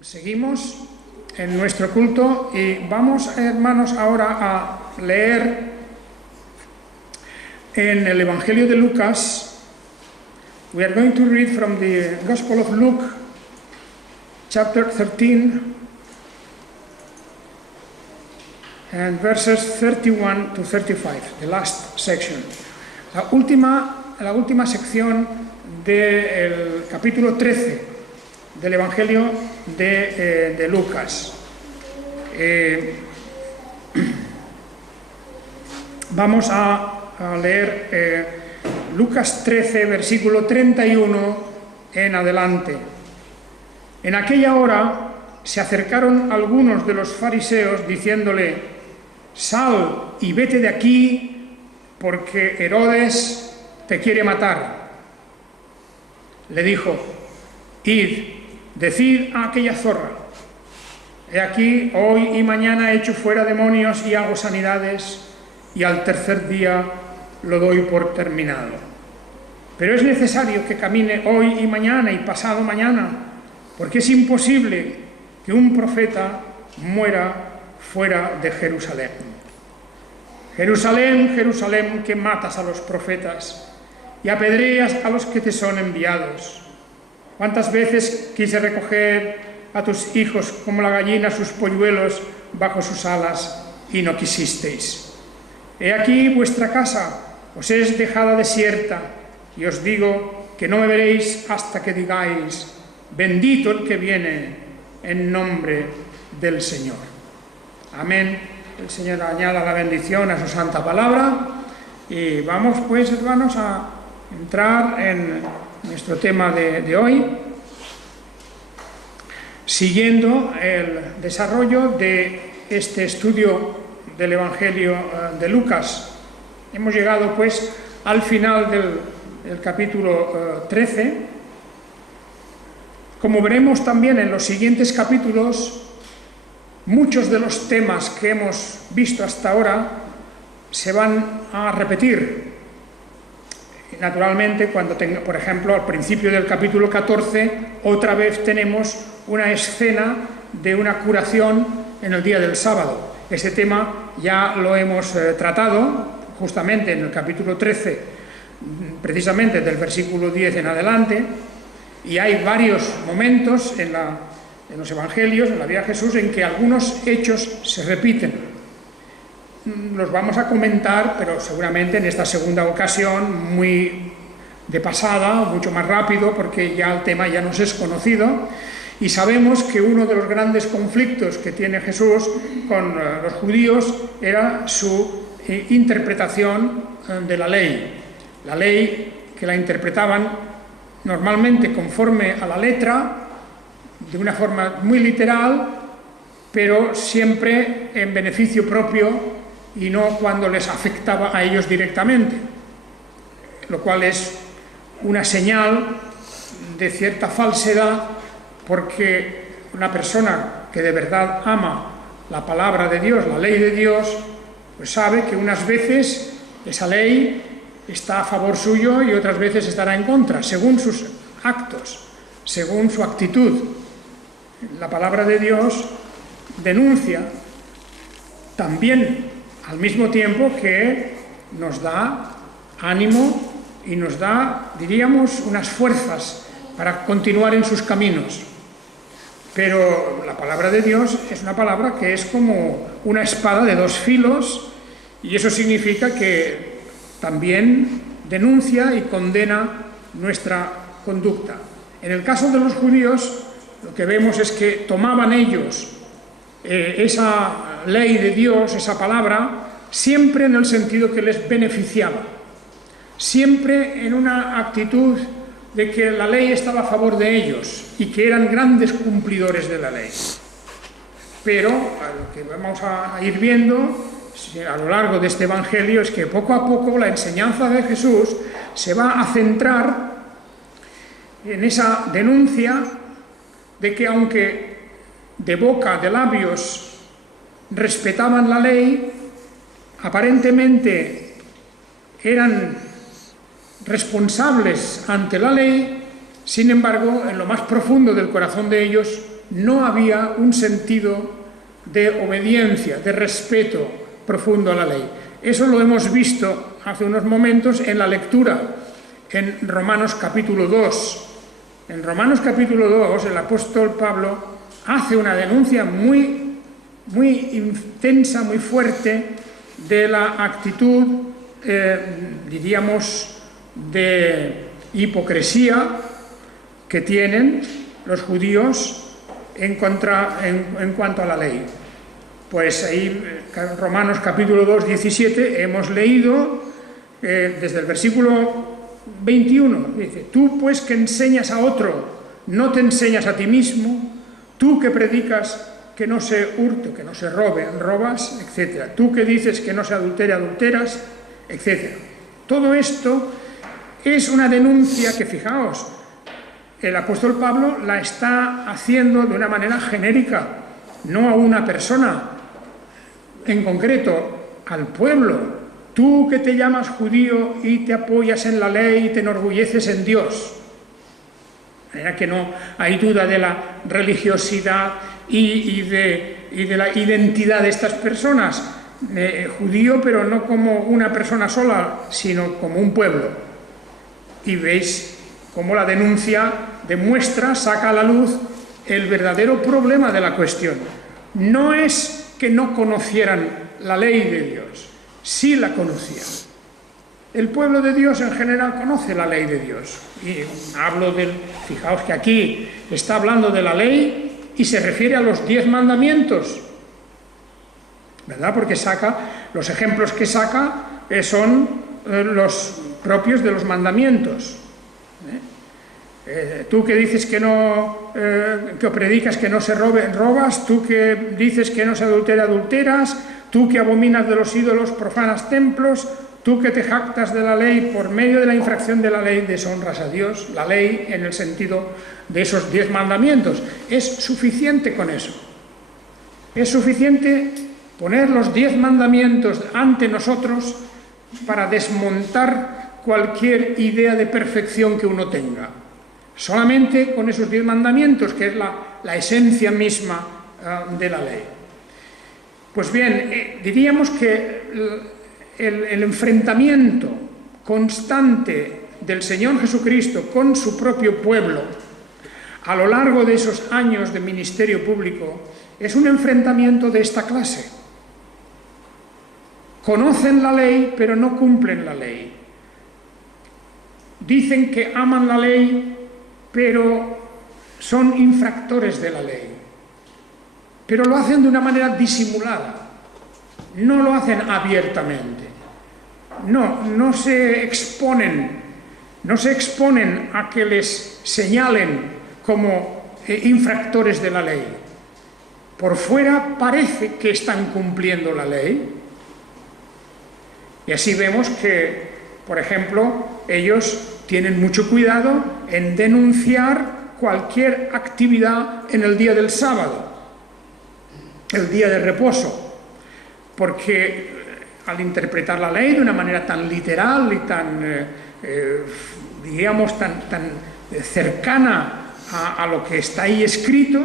Seguimos en nuestro culto y vamos, hermanos, ahora a leer en el Evangelio de Lucas. We are going to read from the Gospel of Luke, chapter 13, and verses 31 to 35, the last section. La última sección del capítulo 13 del Evangelio de Lucas. Vamos a leer Lucas 13, versículo 31 en adelante. En aquella hora se acercaron algunos de los fariseos diciéndole: «Sal y vete de aquí, porque Herodes te quiere matar». Le dijo: «Id, decid a aquella zorra: he aquí, hoy y mañana echo fuera demonios y hago sanidades, y al tercer día lo doy por terminado. Pero es necesario que camine hoy y mañana y pasado mañana, porque es imposible que un profeta muera fuera de Jerusalén. Jerusalén, Jerusalén, que matas a los profetas y apedreas a los que te son enviados. ¿Cuántas veces quise recoger a tus hijos como la gallina sus polluelos bajo sus alas y no quisisteis? He aquí vuestra casa os es dejada desierta, y os digo que no me veréis hasta que digáis: bendito el que viene en nombre del Señor». Amén. El Señor añada la bendición a su santa palabra. Y vamos pues, hermanos, a entrar en nuestro tema de hoy, siguiendo el desarrollo de este estudio del Evangelio de Lucas. Hemos llegado pues al final del capítulo 13. Como veremos también en los siguientes capítulos, muchos de los temas que hemos visto hasta ahora se van a repetir. Naturalmente, por ejemplo, al principio del capítulo 14, otra vez tenemos una escena de una curación en el día del sábado. Ese tema ya lo hemos tratado justamente en el capítulo 13, precisamente del versículo 10 en adelante, y hay varios momentos en los evangelios, en la vida de Jesús, en que algunos hechos se repiten. Los vamos a comentar, pero seguramente en esta segunda ocasión, muy de pasada, mucho más rápido, porque ya el tema ya nos es conocido, y sabemos que uno de los grandes conflictos que tiene Jesús con los judíos era su interpretación de la ley. La ley que la interpretaban normalmente conforme a la letra, de una forma muy literal, pero siempre en beneficio propio y no cuando les afectaba a ellos directamente, lo cual es una señal de cierta falsedad, porque una persona que de verdad ama la palabra de Dios, la ley de Dios, pues sabe que unas veces esa ley está a favor suyo y otras veces estará en contra, según sus actos, según su actitud. La palabra de Dios denuncia también, al mismo tiempo que nos da ánimo y nos da, diríamos, unas fuerzas para continuar en sus caminos. Pero la palabra de Dios es una palabra que es como una espada de dos filos, y eso significa que también denuncia y condena nuestra conducta. En el caso de los judíos, lo que vemos es que tomaban ellos esa ley de Dios, esa palabra, siempre en el sentido que les beneficiaba, siempre en una actitud de que la ley estaba a favor de ellos y que eran grandes cumplidores de la ley. Pero lo que vamos a ir viendo a lo largo de este Evangelio es que poco a poco la enseñanza de Jesús se va a centrar en esa denuncia de que, aunque de boca, de labios, respetaban la ley, aparentemente eran responsables ante la ley, sin embargo, en lo más profundo del corazón de ellos no había un sentido de obediencia, de respeto profundo a la ley. Eso lo hemos visto hace unos momentos en la lectura, en Romanos capítulo 2. En Romanos capítulo 2, el apóstol Pablo hace una denuncia muy intensa, muy fuerte, de la actitud, diríamos, de hipocresía que tienen los judíos en cuanto a la ley. Pues ahí, Romanos capítulo 2, 17, hemos leído desde el versículo 21, dice: tú pues que enseñas a otro, no te enseñas a ti mismo, tú que predicas que no se hurte, que no se robe, robas, etc. Tú que dices que no se adultere, adulteras, etc. Todo esto es una denuncia que, fijaos, el apóstol Pablo la está haciendo de una manera genérica, no a una persona en concreto, al pueblo. Tú que te llamas judío y te apoyas en la ley y te enorgulleces en Dios. De manera que no hay duda de la religiosidad y de la identidad de estas personas. Judío, pero no como una persona sola, sino como un pueblo. Y veis cómo la denuncia demuestra, saca a la luz el verdadero problema de la cuestión. No es que no conocieran la ley de Dios, sí la conocían. El pueblo de Dios en general conoce la ley de Dios. Y fijaos que aquí está hablando de la ley y se refiere a los 10 mandamientos, ¿verdad? Porque los ejemplos que saca son los propios de los mandamientos. Tú que dices que predicas que no se robe, robas. Tú que dices que no se adultera, adulteras. Tú que abominas de los ídolos, profanas templos. Tú que te jactas de la ley, por medio de la infracción de la ley deshonras a Dios. La ley en el sentido de esos 10 mandamientos. Es suficiente con eso. Es suficiente poner los 10 mandamientos ante nosotros para desmontar cualquier idea de perfección que uno tenga. Solamente con esos 10 mandamientos, que es la esencia misma de la ley. Pues bien, diríamos que el enfrentamiento constante del Señor Jesucristo con su propio pueblo a lo largo de esos años de ministerio público es un enfrentamiento de esta clase. Conocen la ley, pero no cumplen la ley. Dicen que aman la ley, pero son infractores de la ley. Pero lo hacen de una manera disimulada. No lo hacen abiertamente. No se exponen a que les señalen como infractores de la ley. Por fuera parece que están cumpliendo la ley. Y así vemos que, por ejemplo, ellos tienen mucho cuidado en denunciar cualquier actividad en el día del sábado, el día de reposo, porque al interpretar la ley de una manera tan literal y tan, diríamos, tan cercana a lo que está ahí escrito,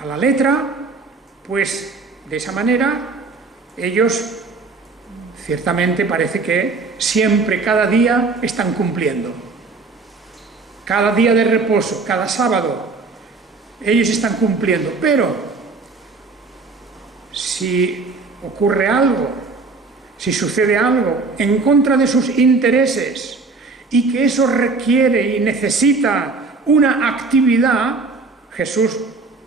a la letra, pues de esa manera ellos ciertamente parece que siempre, cada día, están cumpliendo. Cada día de reposo, cada sábado, ellos están cumpliendo. Pero si ocurre algo, si sucede algo en contra de sus intereses y que eso requiere y necesita una actividad, Jesús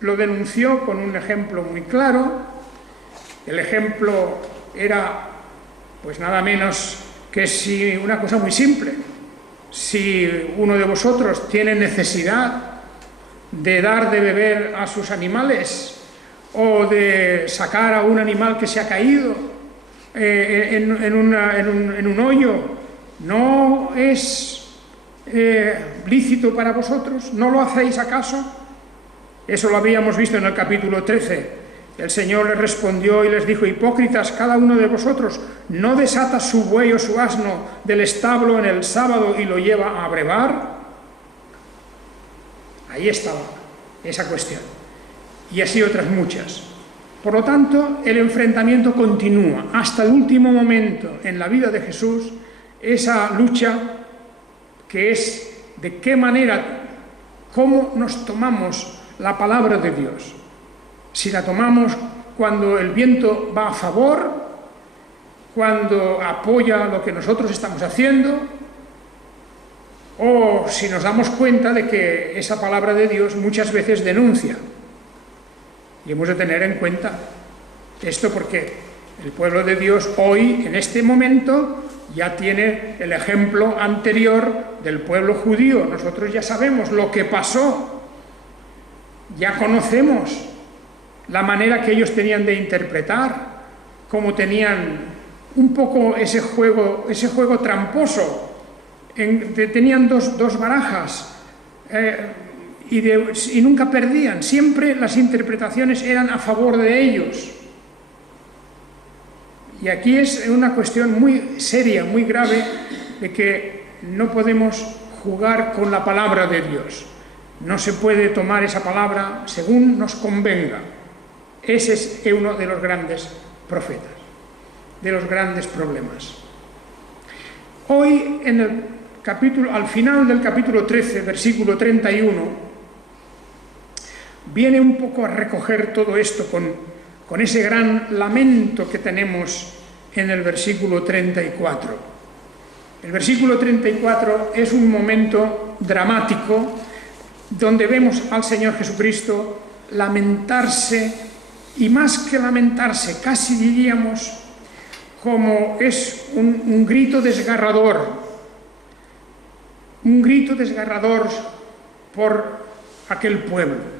lo denunció con un ejemplo muy claro. El ejemplo era pues nada menos que si una cosa muy simple. Si uno de vosotros tiene necesidad de dar de beber a sus animales o de sacar a un animal que se ha caído en un hoyo, ¿no es lícito para vosotros? ¿No lo hacéis acaso? Eso lo habíamos visto en el capítulo 13. El Señor les respondió y les dijo: hipócritas, cada uno de vosotros no desata su buey o su asno del establo en el sábado y lo lleva a brevar. Ahí estaba esa cuestión. Y así otras muchas. Por lo tanto, el enfrentamiento continúa hasta el último momento en la vida de Jesús, esa lucha que es de qué manera, cómo nos tomamos la palabra de Dios. Si la tomamos cuando el viento va a favor, cuando apoya lo que nosotros estamos haciendo, o si nos damos cuenta de que esa palabra de Dios muchas veces denuncia. Y hemos de tener en cuenta esto porque el pueblo de Dios hoy, en este momento, ya tiene el ejemplo anterior del pueblo judío. Nosotros ya sabemos lo que pasó, ya conocemos la manera que ellos tenían de interpretar, cómo tenían un poco ese juego tramposo. Tenían dos barajas y nunca perdían, siempre las interpretaciones eran a favor de ellos. Y aquí es una cuestión muy seria, muy grave, de que no podemos jugar con la palabra de Dios. No se puede tomar esa palabra según nos convenga. Ese es uno de los grandes profetas, de los grandes problemas. Hoy, al final del capítulo 13, versículo 31, viene un poco a recoger todo esto con ese gran lamento que tenemos en el versículo 34. El versículo 34 es un momento dramático donde vemos al Señor Jesucristo lamentarse, y más que lamentarse, casi diríamos como es un grito desgarrador, por aquel pueblo.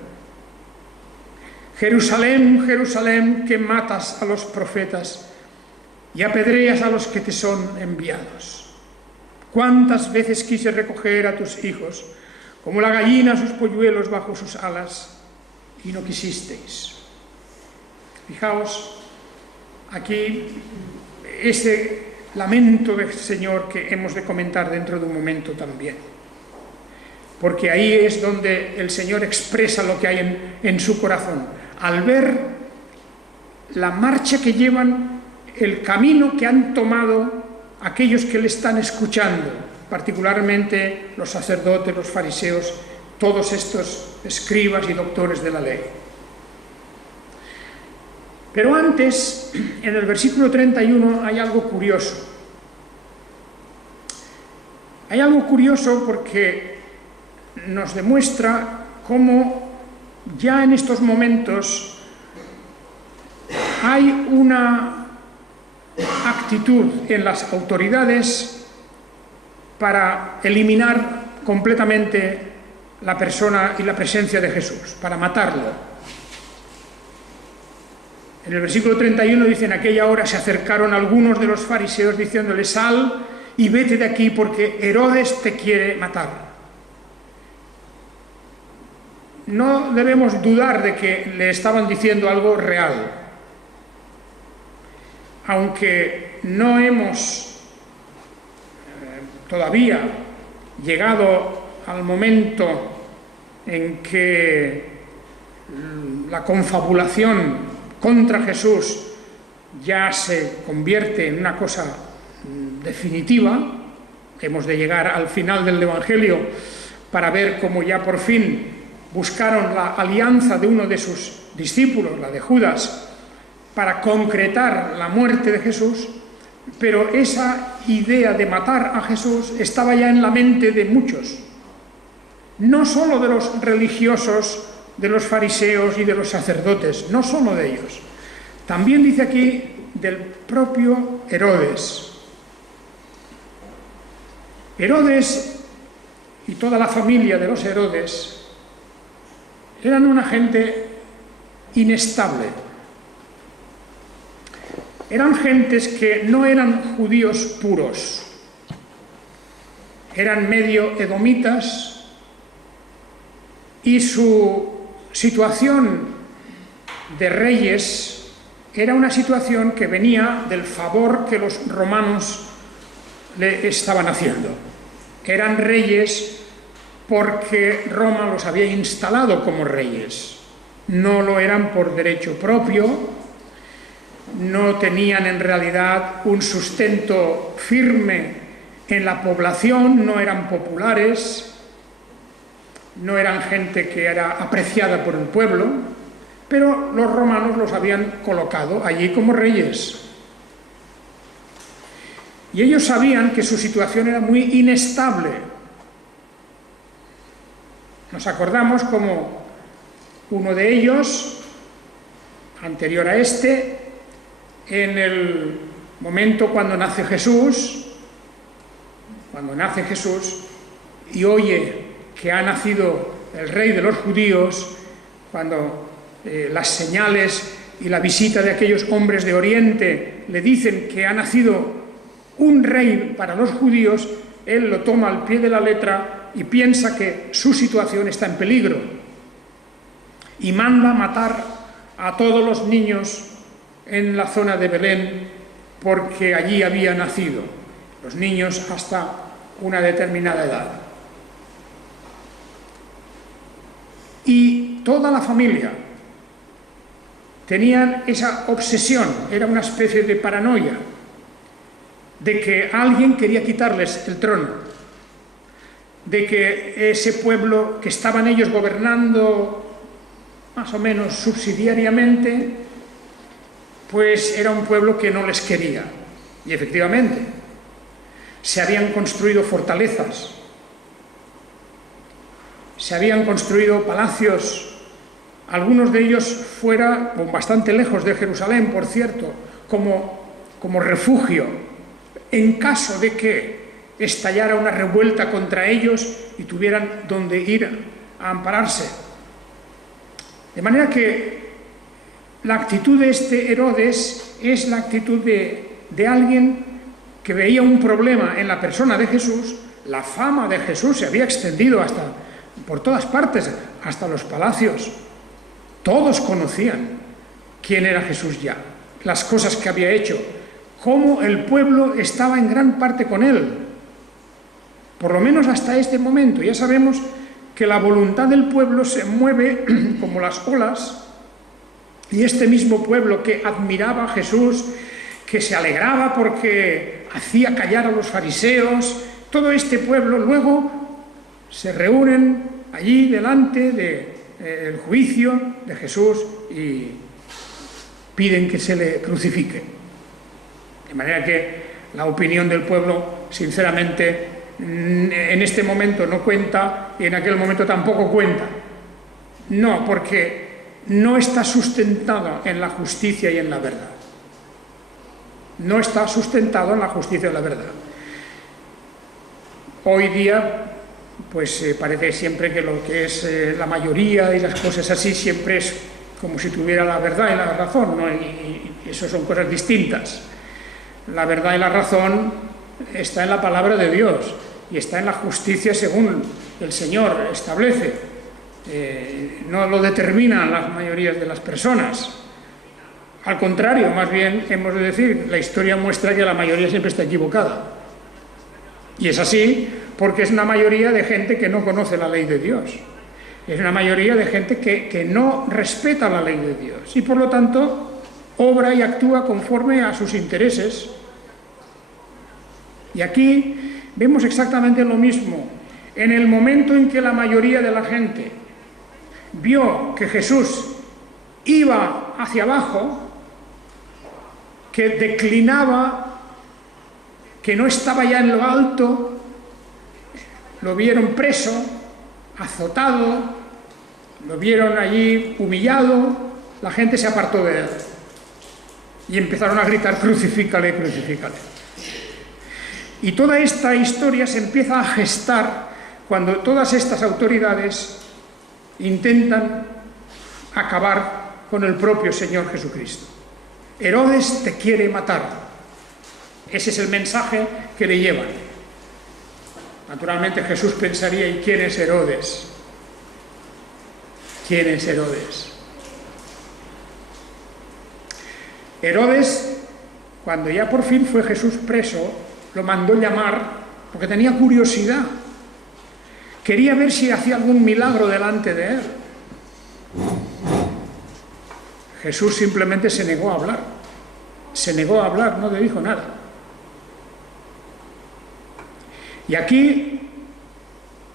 Jerusalén, Jerusalén, que matas a los profetas y apedreas a los que te son enviados. ¿Cuántas veces quise recoger a tus hijos, como la gallina sus polluelos bajo sus alas, y no quisisteis? Fijaos aquí ese lamento del Señor que hemos de comentar dentro de un momento también. Porque ahí es donde el Señor expresa lo que hay en su corazón. Al ver la marcha que llevan, el camino que han tomado aquellos que le están escuchando, particularmente los sacerdotes, los fariseos, todos estos escribas y doctores de la ley. Pero antes, en el versículo 31, hay algo curioso. Hay algo curioso porque nos demuestra cómo ya en estos momentos hay una actitud en las autoridades para eliminar completamente la persona y la presencia de Jesús, para matarlo. En el versículo 31 dice: en aquella hora se acercaron algunos de los fariseos diciéndole: sal y vete de aquí porque Herodes te quiere matar. No debemos dudar de que le estaban diciendo algo real. Aunque no hemos todavía llegado al momento en que la confabulación contra Jesús ya se convierte en una cosa definitiva, hemos de llegar al final del Evangelio para ver cómo ya por fin buscaron la alianza de uno de sus discípulos, la de Judas, para concretar la muerte de Jesús, pero esa idea de matar a Jesús estaba ya en la mente de muchos, no solo de los religiosos, de los fariseos y de los sacerdotes, no solo de ellos. También dice aquí del propio Herodes. Herodes y toda la familia de los Herodes eran una gente inestable. Eran gentes que no eran judíos puros. Eran medio edomitas y su situación de reyes era una situación que venía del favor que los romanos le estaban haciendo. Eran reyes porque Roma los había instalado como reyes. No lo eran por derecho propio, no tenían en realidad un sustento firme en la población, no eran populares, no eran gente que era apreciada por el pueblo, pero los romanos los habían colocado allí como reyes. Y ellos sabían que su situación era muy inestable. Nos acordamos como uno de ellos, anterior a este, en el momento cuando nace Jesús y oye que ha nacido el rey de los judíos, cuando las señales y la visita de aquellos hombres de Oriente le dicen que ha nacido un rey para los judíos, él lo toma al pie de la letra y piensa que su situación está en peligro y manda matar a todos los niños en la zona de Belén porque allí había nacido, los niños hasta una determinada edad. Y toda la familia tenían esa obsesión, era una especie de paranoia, de que alguien quería quitarles el trono, de que ese pueblo que estaban ellos gobernando más o menos subsidiariamente, pues era un pueblo que no les quería. Y efectivamente, se habían construido fortalezas, se habían construido palacios, algunos de ellos fuera, bastante lejos de Jerusalén, por cierto, como refugio, en caso de que estallara una revuelta contra ellos y tuvieran donde ir a ampararse. De manera que la actitud de este Herodes es la actitud de alguien que veía un problema en la persona de Jesús. La fama de Jesús se había extendido por todas partes, hasta los palacios. Todos conocían quién era Jesús ya, las cosas que había hecho, cómo el pueblo estaba en gran parte con él, por lo menos hasta este momento. Ya sabemos que la voluntad del pueblo se mueve como las olas, y este mismo pueblo que admiraba a Jesús, que se alegraba porque hacía callar a los fariseos, todo este pueblo luego se reúnen allí delante del juicio de Jesús y piden que se le crucifique. De manera que la opinión del pueblo, sinceramente, en este momento no cuenta y en aquel momento tampoco cuenta. No, porque no está sustentado en la justicia y en la verdad. No está sustentado en la justicia y la verdad. Hoy día, pues parece siempre que lo que es la mayoría y las cosas así siempre es como si tuviera la verdad y la razón, ¿no? Y eso son cosas distintas. La verdad y la razón está en la palabra de Dios y está en la justicia según el Señor establece. No lo determinan las mayorías de las personas. Al contrario, más bien hemos de decir, la historia muestra que la mayoría siempre está equivocada. Y es así porque es una mayoría de gente que no conoce la ley de Dios. Es una mayoría de gente que no respeta la ley de Dios y por lo tanto obra y actúa conforme a sus intereses. Y aquí vemos exactamente lo mismo. En el momento en que la mayoría de la gente vio que Jesús iba hacia abajo, que declinaba, que no estaba ya en lo alto, lo vieron preso, azotado, lo vieron allí humillado, la gente se apartó de él y empezaron a gritar: crucifícale, crucifícale. Y toda esta historia se empieza a gestar cuando todas estas autoridades intentan acabar con el propio Señor Jesucristo. Herodes te quiere matar. Ese es el mensaje que le llevan. Naturalmente Jesús pensaría: ¿y quién es Herodes? ¿Quién es Herodes? Herodes, cuando ya por fin fue Jesús preso, lo mandó llamar porque tenía curiosidad. Quería ver si hacía algún milagro delante de él. Jesús simplemente se negó a hablar. Se negó a hablar, no le dijo nada. Y aquí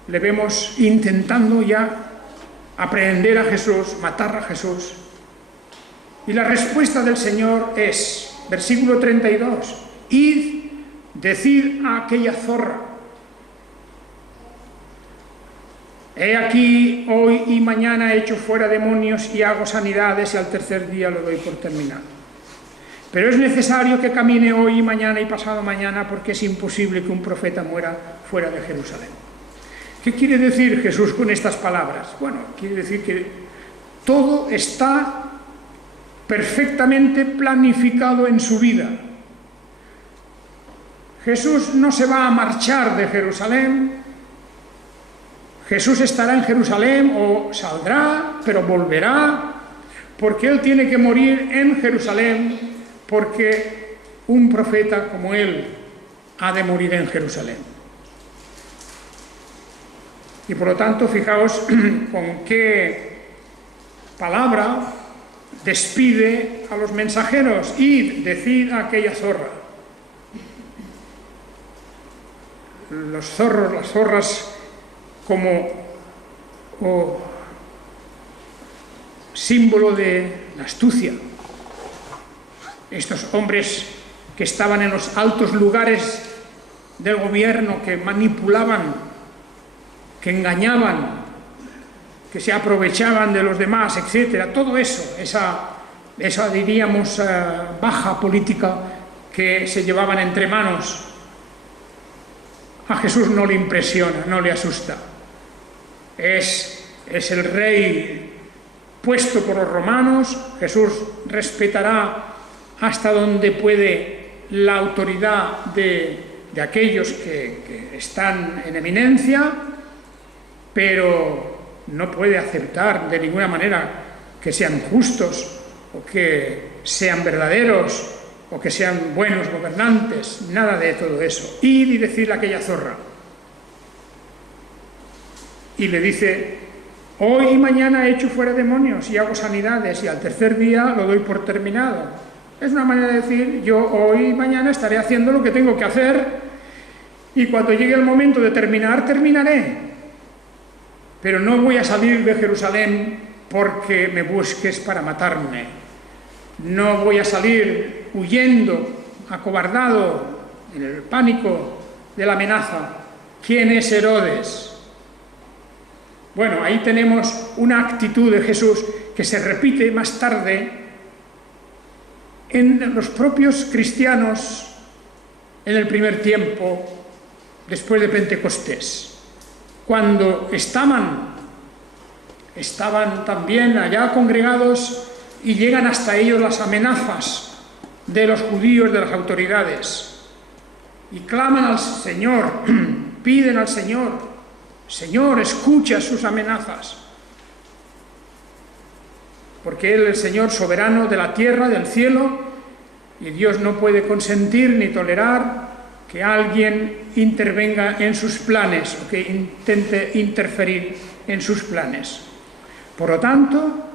le vemos intentando ya aprehender a Jesús, matar a Jesús. Y la respuesta del Señor es, versículo 32, id, decid a aquella zorra, he aquí, hoy y mañana he hecho fuera demonios y hago sanidades y al tercer día lo doy por terminado. Pero es necesario que camine hoy y mañana y pasado mañana porque es imposible que un profeta muera fuera de Jerusalén. ¿Qué quiere decir Jesús con estas palabras? Bueno, quiere decir que todo está perfectamente planificado en su vida. Jesús no se va a marchar de Jerusalén. Jesús estará en Jerusalén o saldrá, pero volverá, porque Él tiene que morir en Jerusalén, porque un profeta como Él ha de morir en Jerusalén. Y por lo tanto, fijaos con qué palabra despide a los mensajeros. Id, decid a aquella zorra. Los zorros, las zorras, como símbolo de la astucia. Estos hombres que estaban en los altos lugares del gobierno, que manipulaban, que engañaban, que se aprovechaban de los demás, etcétera. Todo eso, esa diríamos baja política que se llevaban entre manos, a Jesús no le impresiona, no le asusta. Es el rey puesto por los romanos. Jesús respetará hasta donde puede la autoridad de aquellos que están en eminencia, pero no puede aceptar de ninguna manera que sean justos o que sean verdaderos o que sean buenos gobernantes, nada de todo eso. Ir y decirle a aquella zorra. Y le dice, hoy y mañana he hecho fuera demonios y hago sanidades y al tercer día lo doy por terminado. Es una manera de decir, yo hoy y mañana estaré haciendo lo que tengo que hacer y cuando llegue el momento de terminar, terminaré. Pero no voy a salir de Jerusalén porque me busques para matarme. No voy a salir huyendo, acobardado, en el pánico de la amenaza. ¿Quién es Herodes? Bueno, ahí tenemos una actitud de Jesús que se repite más tarde en los propios cristianos en el primer tiempo, después de Pentecostés. Cuando estaban también allá congregados y llegan hasta ellos las amenazas de los judíos, de las autoridades, y claman al Señor, piden al Señor, Señor, escucha sus amenazas, porque Él es el Señor soberano de la tierra, del cielo, y Dios no puede consentir ni tolerar que alguien intervenga en sus planes o que intente interferir en sus planes. Por lo tanto,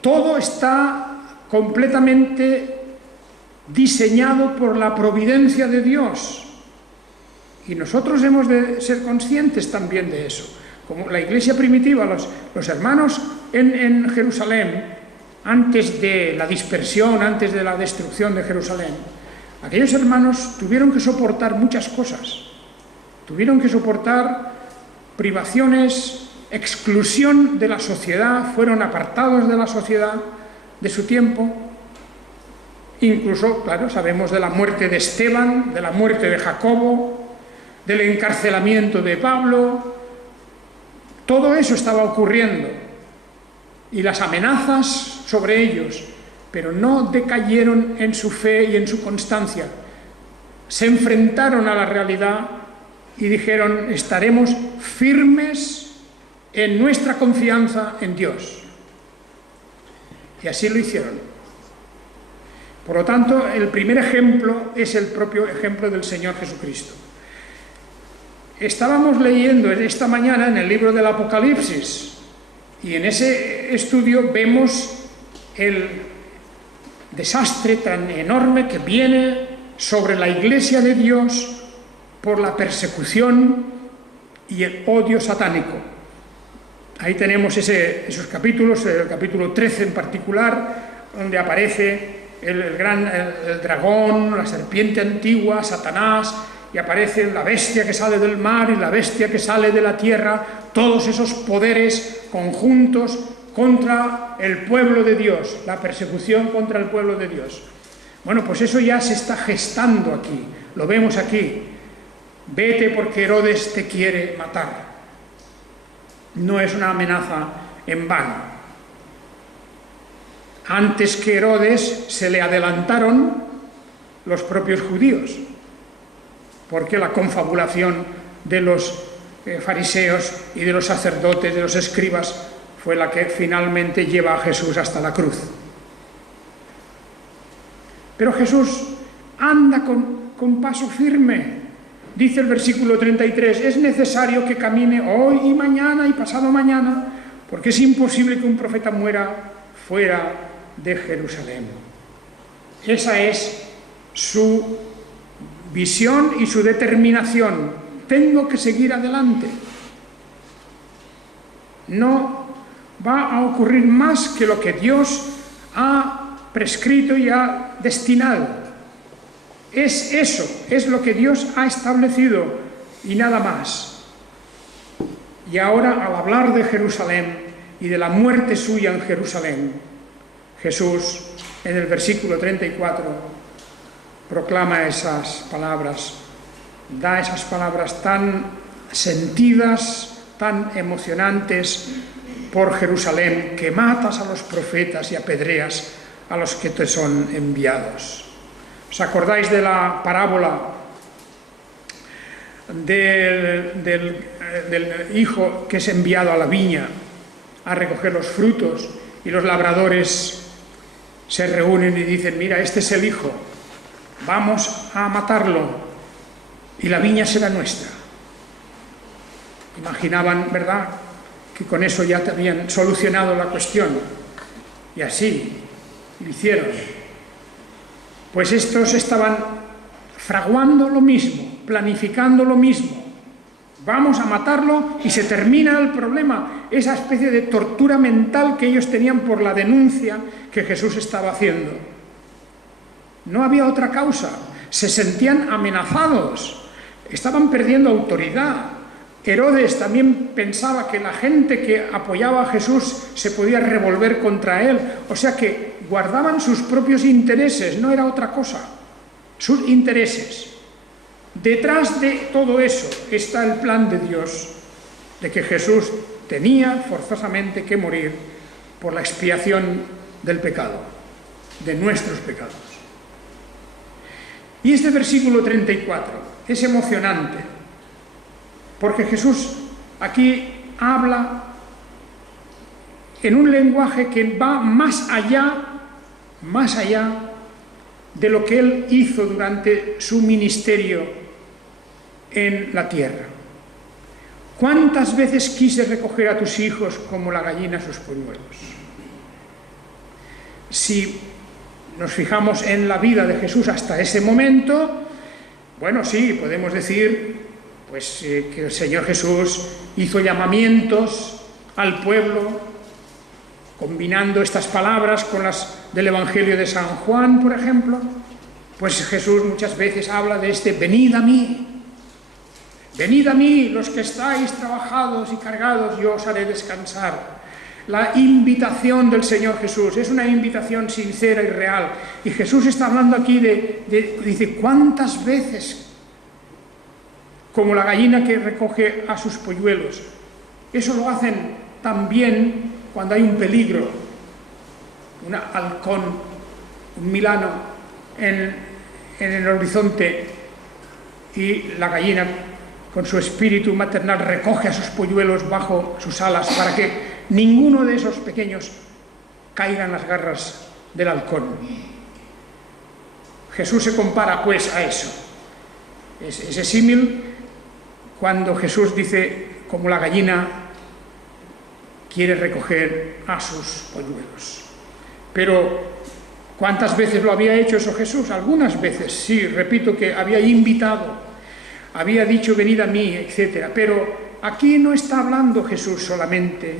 todo está completamente diseñado por la providencia de Dios. Y nosotros hemos de ser conscientes también de eso. Como la iglesia primitiva, los hermanos en Jerusalén, antes de la dispersión, antes de la destrucción de Jerusalén, aquellos hermanos tuvieron que soportar muchas cosas. Tuvieron que soportar privaciones, exclusión de la sociedad, fueron apartados de la sociedad de su tiempo. Incluso, claro, sabemos de la muerte de Esteban, de la muerte de Jacobo, del encarcelamiento de Pablo. Todo eso estaba ocurriendo y las amenazas sobre ellos, pero no decayeron en su fe y en su constancia. Se enfrentaron a la realidad y dijeron, estaremos firmes en nuestra confianza en Dios. Y así lo hicieron. Por lo tanto, el primer ejemplo es el propio ejemplo del Señor Jesucristo. Estábamos leyendo esta mañana en el libro del Apocalipsis y en ese estudio vemos el desastre tan enorme que viene sobre la Iglesia de Dios por la persecución y el odio satánico. Ahí tenemos esos capítulos, el capítulo 13 en particular, donde aparece el dragón, la serpiente antigua, Satanás, y aparece la bestia que sale del mar y la bestia que sale de la tierra, todos esos poderes conjuntos contra el pueblo de Dios, la persecución contra el pueblo de Dios. Bueno, pues eso ya se está gestando aquí, lo vemos aquí. Vete porque Herodes te quiere matar. No es una amenaza en vano. Antes que Herodes se le adelantaron los propios judíos, porque la confabulación de los fariseos y de los sacerdotes, de los escribas, fue la que finalmente lleva a Jesús hasta la cruz. Pero Jesús anda con paso firme. Dice el versículo 33, es necesario que camine hoy y mañana y pasado mañana, porque es imposible que un profeta muera fuera de Jerusalén. Esa es su visión y su determinación. Tengo que seguir adelante. No va a ocurrir más que lo que Dios ha prescrito y ha destinado. Es eso, es lo que Dios ha establecido y nada más. Y ahora, al hablar de Jerusalén y de la muerte suya en Jerusalén, Jesús, en el versículo 34, proclama esas palabras, da esas palabras tan sentidas, tan emocionantes por Jerusalén, que matas a los profetas y apedreas a los que te son enviados. ¿Os acordáis de la parábola del hijo que es enviado a la viña a recoger los frutos y los labradores se reúnen y dicen, mira, este es el hijo, vamos a matarlo y la viña será nuestra? Imaginaban, ¿verdad?, que con eso ya te habían solucionado la cuestión, y así lo hicieron. Pues estos estaban fraguando lo mismo, planificando lo mismo. Vamos a matarlo y se termina el problema. Esa especie de tortura mental que ellos tenían por la denuncia que Jesús estaba haciendo. No había otra causa. Se sentían amenazados. Estaban perdiendo autoridad. Herodes también pensaba que la gente que apoyaba a Jesús se podía revolver contra él. O sea que guardaban sus propios intereses, no era otra cosa. Sus intereses. Detrás de todo eso está el plan de Dios, de que Jesús tenía forzosamente que morir por la expiación del pecado, de nuestros pecados. Y este versículo 34 es emocionante, porque Jesús aquí habla en un lenguaje que va más allá de lo que él hizo durante su ministerio en la tierra. ¿Cuántas veces quise recoger a tus hijos como la gallina sus polluelos? Si nos fijamos en la vida de Jesús hasta ese momento, bueno, sí, podemos decir pues que el Señor Jesús hizo llamamientos al pueblo, combinando estas palabras con las del Evangelio de San Juan, por ejemplo. Pues Jesús muchas veces habla de venid a mí, los que estáis trabajados y cargados, yo os haré descansar. La invitación del Señor Jesús es una invitación sincera y real. Y Jesús está hablando aquí dice, ¿cuántas veces? Como la gallina que recoge a sus polluelos. Eso lo hacen también cuando hay un peligro, un halcón, un milano en el horizonte, y la gallina con su espíritu maternal recoge a sus polluelos bajo sus alas para que ninguno de esos pequeños caiga en las garras del halcón. Jesús se compara pues a eso. Ese símil cuando Jesús dice, como la gallina quiere recoger a sus polluelos. Pero, ¿cuántas veces lo había hecho eso Jesús? Algunas veces, sí, repito que había invitado, había dicho, venid a mí, etc. Pero aquí no está hablando Jesús solamente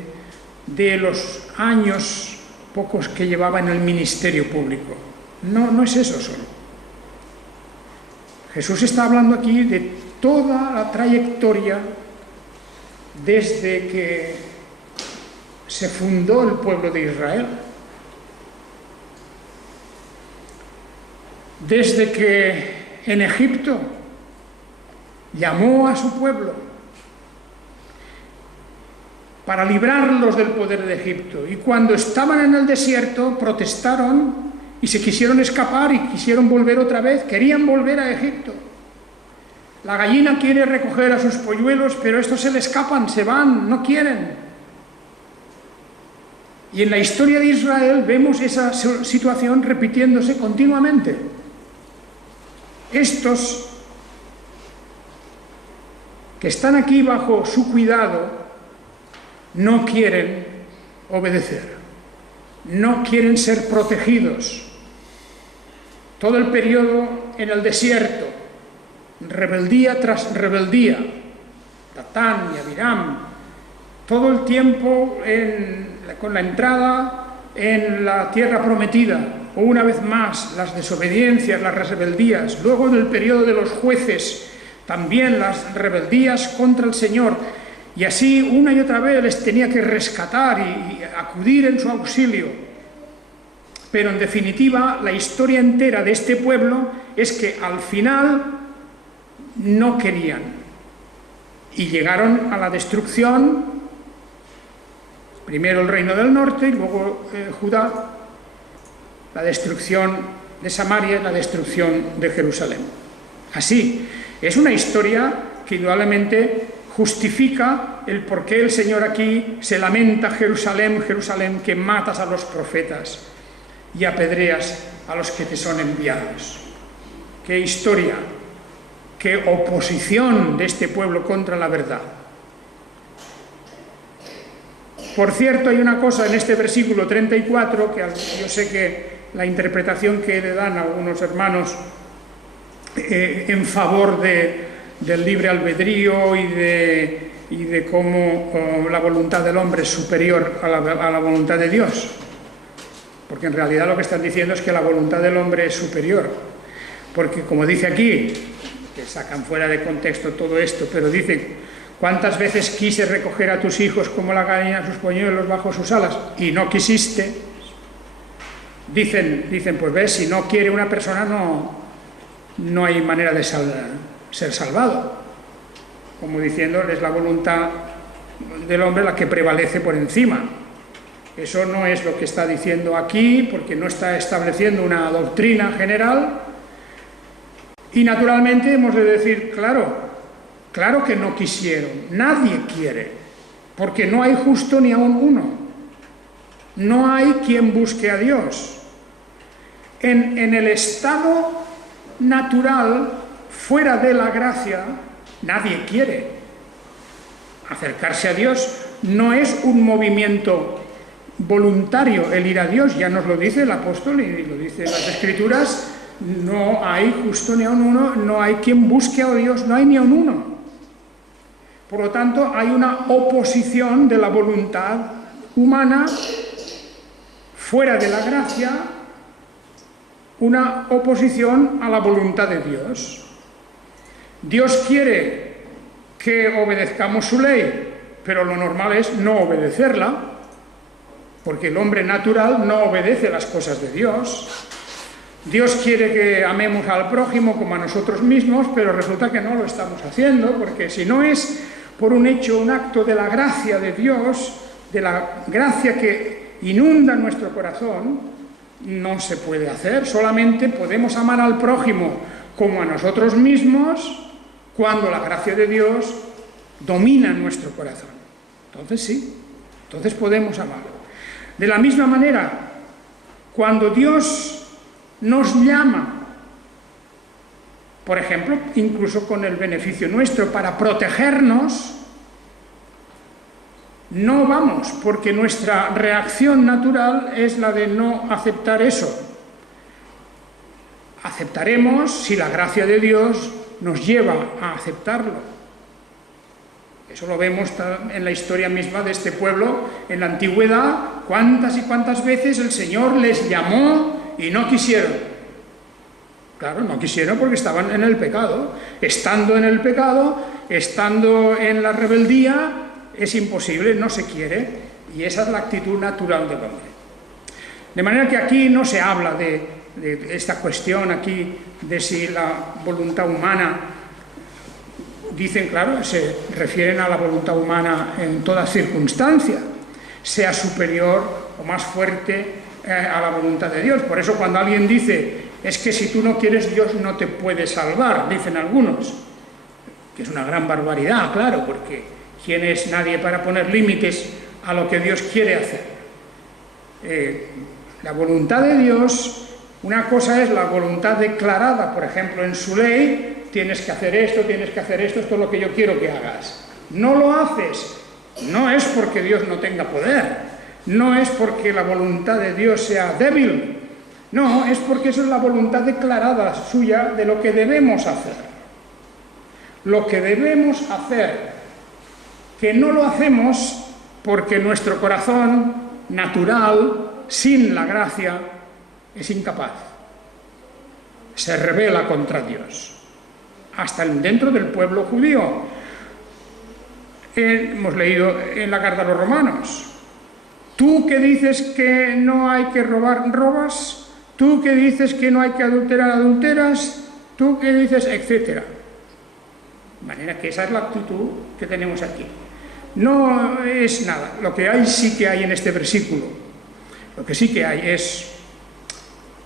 de los años pocos que llevaba en el ministerio público. No es eso solo. Jesús está hablando aquí de toda la trayectoria desde que se fundó el pueblo de Israel. Desde que en Egipto llamó a su pueblo para librarlos del poder de Egipto. Y cuando estaban en el desierto, protestaron y se quisieron escapar y quisieron volver otra vez, querían volver a Egipto. La gallina quiere recoger a sus polluelos, pero estos se le escapan, se van, no quieren. Y en la historia de Israel vemos esa situación repitiéndose continuamente. Estos que están aquí bajo su cuidado no quieren obedecer, no quieren ser protegidos. Todo el periodo en el desierto, rebeldía tras rebeldía, Datán y Abiram, todo el tiempo con la entrada en la tierra prometida, o una vez más las desobediencias, las rebeldías, luego en el periodo de los jueces, también las rebeldías contra el Señor, y así una y otra vez les tenía que rescatar y acudir en su auxilio. Pero en definitiva, la historia entera de este pueblo es que al final no querían y llegaron a la destrucción, primero el reino del norte y luego Judá, la destrucción de Samaria y la destrucción de Jerusalén. Así, es una historia que indudablemente justifica el por qué el Señor aquí se lamenta: Jerusalén, Jerusalén, que matas a los profetas y apedreas a los que te son enviados. Qué historia, qué oposición de este pueblo contra la verdad. Por cierto, hay una cosa en este versículo 34, que yo sé que la interpretación que le dan algunos hermanos en favor del libre albedrío y de cómo la voluntad del hombre es superior a la voluntad de Dios. Porque en realidad lo que están diciendo es que la voluntad del hombre es superior. Porque como dice aquí, que sacan fuera de contexto todo esto, pero dicen: ¿cuántas veces quise recoger a tus hijos como la gallina sus polluelos bajo sus alas y no quisiste? Dicen, pues ves, si no quiere una persona no hay manera de ser salvado. Como diciendo, es la voluntad del hombre la que prevalece por encima. Eso no es lo que está diciendo aquí, porque no está estableciendo una doctrina general. Y naturalmente hemos de decir, claro que no quisieron, nadie quiere, porque no hay justo ni aun uno. No hay quien busque a Dios. En el estado natural, fuera de la gracia, nadie quiere acercarse a Dios. No es un movimiento voluntario el ir a Dios, ya nos lo dice el apóstol y lo dice las Escrituras: no hay justo ni aun uno, no hay quien busque a Dios, no hay ni aun uno. Por lo tanto, hay una oposición de la voluntad humana fuera de la gracia, una oposición a la voluntad de Dios. Dios quiere que obedezcamos su ley, pero lo normal es no obedecerla, porque el hombre natural no obedece las cosas de Dios. Dios quiere que amemos al prójimo como a nosotros mismos, pero resulta que no lo estamos haciendo, porque si no es por un hecho, un acto de la gracia de Dios, de la gracia que inunda nuestro corazón, no se puede hacer. Solamente podemos amar al prójimo como a nosotros mismos cuando la gracia de Dios domina nuestro corazón. Entonces sí, entonces podemos amar. De la misma manera, cuando Dios nos llama por ejemplo, incluso con el beneficio nuestro, para protegernos. No vamos, porque nuestra reacción natural es la de no aceptar eso. Aceptaremos si la gracia de Dios nos lleva a aceptarlo. Eso lo vemos en la historia misma de este pueblo, en la antigüedad, cuántas y cuántas veces el Señor les llamó y no quisieron. Claro, no quisieron porque estaban en el pecado. Estando en el pecado, estando en la rebeldía, es imposible, no se quiere, y esa es la actitud natural del hombre. De manera que aquí no se habla de esta cuestión aquí, de si la voluntad humana, dicen, claro, se refieren a la voluntad humana en toda circunstancia, sea superior o más fuerte a la voluntad de Dios. Por eso cuando alguien dice, es que si tú no quieres, Dios no te puede salvar, dicen algunos, que es una gran barbaridad, claro, porque ¿quién es nadie para poner límites a lo que Dios quiere hacer? La voluntad de Dios, una cosa es la voluntad declarada, por ejemplo, en su ley, tienes que hacer esto, esto es lo que yo quiero que hagas. No lo haces, no es porque Dios no tenga poder, no es porque la voluntad de Dios sea débil, no, es porque eso es la voluntad declarada suya de lo que debemos hacer. Lo que debemos hacer, que no lo hacemos porque nuestro corazón natural, sin la gracia, es incapaz. Se rebela contra Dios. Hasta dentro del pueblo judío. Hemos leído en la carta a los Romanos. Tú que dices que no hay que robar, robas. Tú que dices que no hay que adulterar, adulteras. Tú que dices, etcétera. De manera que esa es la actitud que tenemos aquí. No es nada. Lo que hay sí que hay en este versículo. Lo que sí que hay es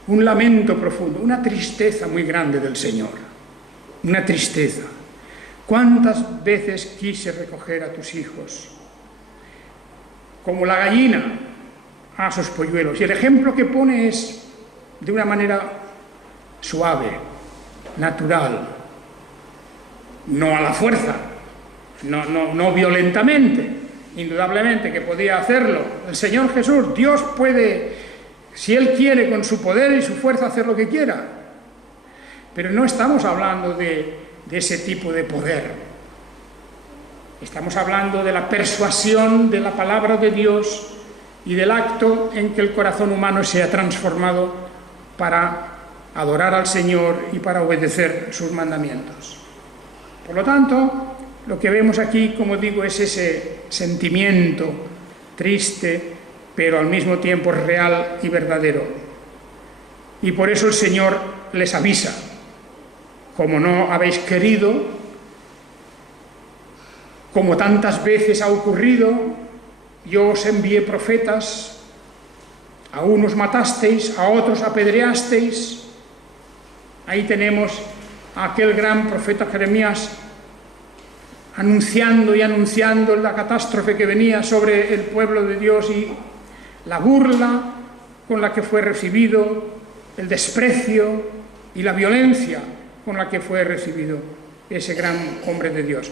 un lamento profundo, una tristeza muy grande del Señor. Una tristeza. ¿Cuántas veces quise recoger a tus hijos? Como la gallina a sus polluelos. Y el ejemplo que pone es de una manera suave, natural, no a la fuerza, no violentamente, indudablemente que podía hacerlo. El Señor Jesús, Dios puede, si Él quiere con su poder y su fuerza, hacer lo que quiera. Pero no estamos hablando de ese tipo de poder. Estamos hablando de la persuasión de la palabra de Dios y del acto en que el corazón humano sea transformado para adorar al Señor y para obedecer sus mandamientos. Por lo tanto, lo que vemos aquí, como digo, es ese sentimiento triste, pero al mismo tiempo real y verdadero. Y por eso el Señor les avisa: como no habéis querido, como tantas veces ha ocurrido, yo os envié profetas, a unos matasteis, a otros apedreasteis. Ahí tenemos a aquel gran profeta Jeremías anunciando y anunciando la catástrofe que venía sobre el pueblo de Dios y la burla con la que fue recibido, el desprecio y la violencia con la que fue recibido ese gran hombre de Dios.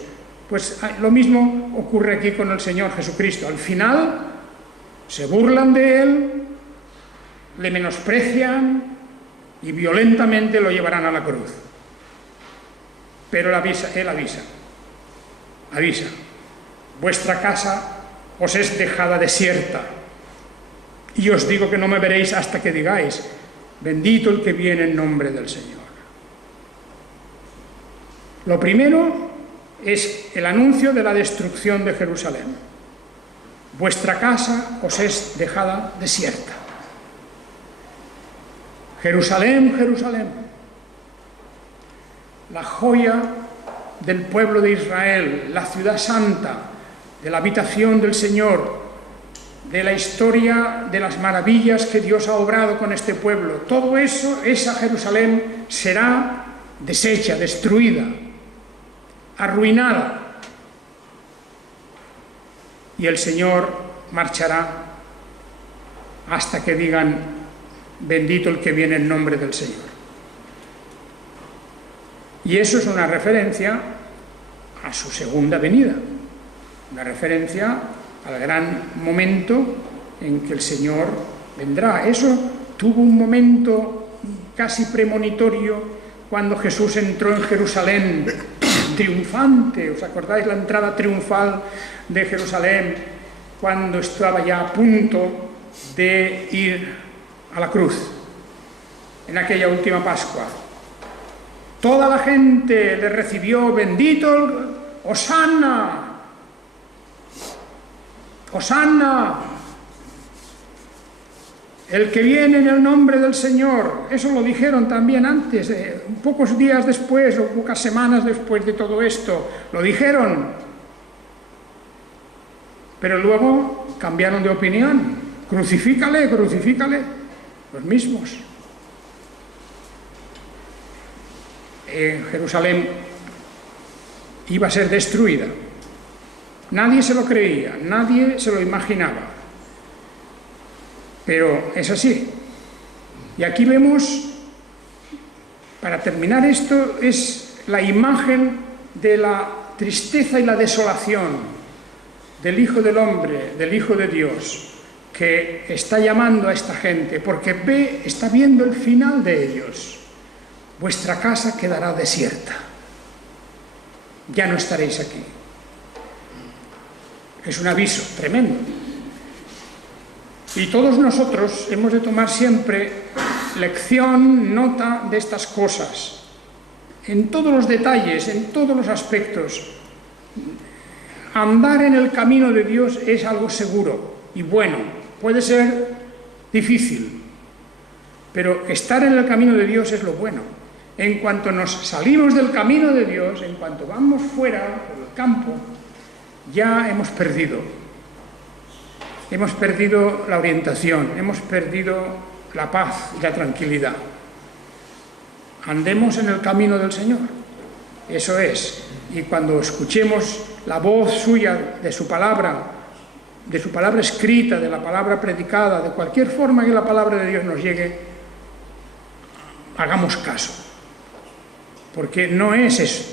Pues lo mismo ocurre aquí con el Señor Jesucristo. Al final se burlan de Él, le menosprecian y violentamente lo llevarán a la cruz. Pero Él avisa, vuestra casa os es dejada desierta, y os digo que no me veréis hasta que digáis, bendito el que viene en nombre del Señor. Lo primero es el anuncio de la destrucción de Jerusalén. Vuestra casa os es dejada desierta. Jerusalén, Jerusalén, la joya del pueblo de Israel, la ciudad santa, de la habitación del Señor, de la historia de las maravillas que Dios ha obrado con este pueblo. Todo eso, esa Jerusalén, será deshecha, destruida, arruinada. Y el Señor marchará hasta que digan, bendito el que viene en nombre del Señor. Y eso es una referencia a su segunda venida, una referencia al gran momento en que el Señor vendrá. Eso tuvo un momento casi premonitorio cuando Jesús entró en Jerusalén triunfante. ¿Os acordáis la entrada triunfal de Jerusalén cuando estaba ya a punto de ir a la cruz en aquella última Pascua? Toda la gente le recibió: bendito, Hosanna, Hosanna, el que viene en el nombre del Señor. Eso lo dijeron también antes, pocos días después o pocas semanas después de todo esto, lo dijeron. Pero luego cambiaron de opinión. Crucifícale, crucifícale, los mismos. Jerusalén iba a ser destruida. Nadie se lo creía, nadie se lo imaginaba. Pero es así. Y aquí vemos, para terminar esto, es la imagen de la tristeza y la desolación del Hijo del Hombre, del Hijo de Dios, que está llamando a esta gente, porque está viendo el final de ellos. Vuestra casa quedará desierta. Ya no estaréis aquí. Es un aviso tremendo. Y todos nosotros hemos de tomar siempre lección, nota de estas cosas. En todos los detalles, en todos los aspectos. Andar en el camino de Dios es algo seguro y bueno. Puede ser difícil, pero estar en el camino de Dios es lo bueno. En cuanto nos salimos del camino de Dios, en cuanto vamos fuera por el campo, ya hemos perdido. Hemos perdido la orientación, hemos perdido la paz y la tranquilidad. Andemos en el camino del Señor. Eso es. Y cuando escuchemos la voz suya, de su palabra escrita, de la palabra predicada, de cualquier forma que la palabra de Dios nos llegue, hagamos caso. Porque no es eso.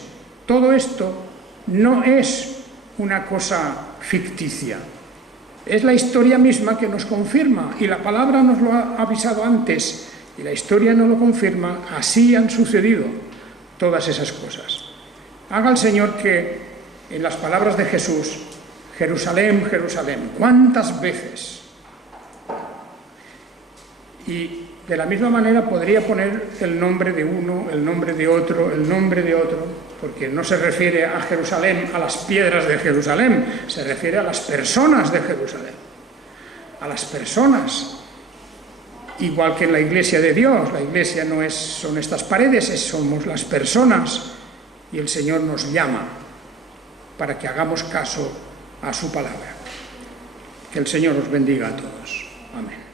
Todo esto no es una cosa ficticia. Es la historia misma que nos confirma, y la palabra nos lo ha avisado antes, y la historia nos lo confirma. Así han sucedido todas esas cosas. Haga el Señor que, en las palabras de Jesús, Jerusalén, Jerusalén, ¿cuántas veces? Y de la misma manera podría poner el nombre de uno, el nombre de otro, el nombre de otro, porque no se refiere a Jerusalén, a las piedras de Jerusalén, se refiere a las personas de Jerusalén, a las personas. Igual que en la iglesia de Dios, la iglesia no son estas paredes, somos las personas, y el Señor nos llama para que hagamos caso a su palabra. Que el Señor os bendiga a todos. Amén.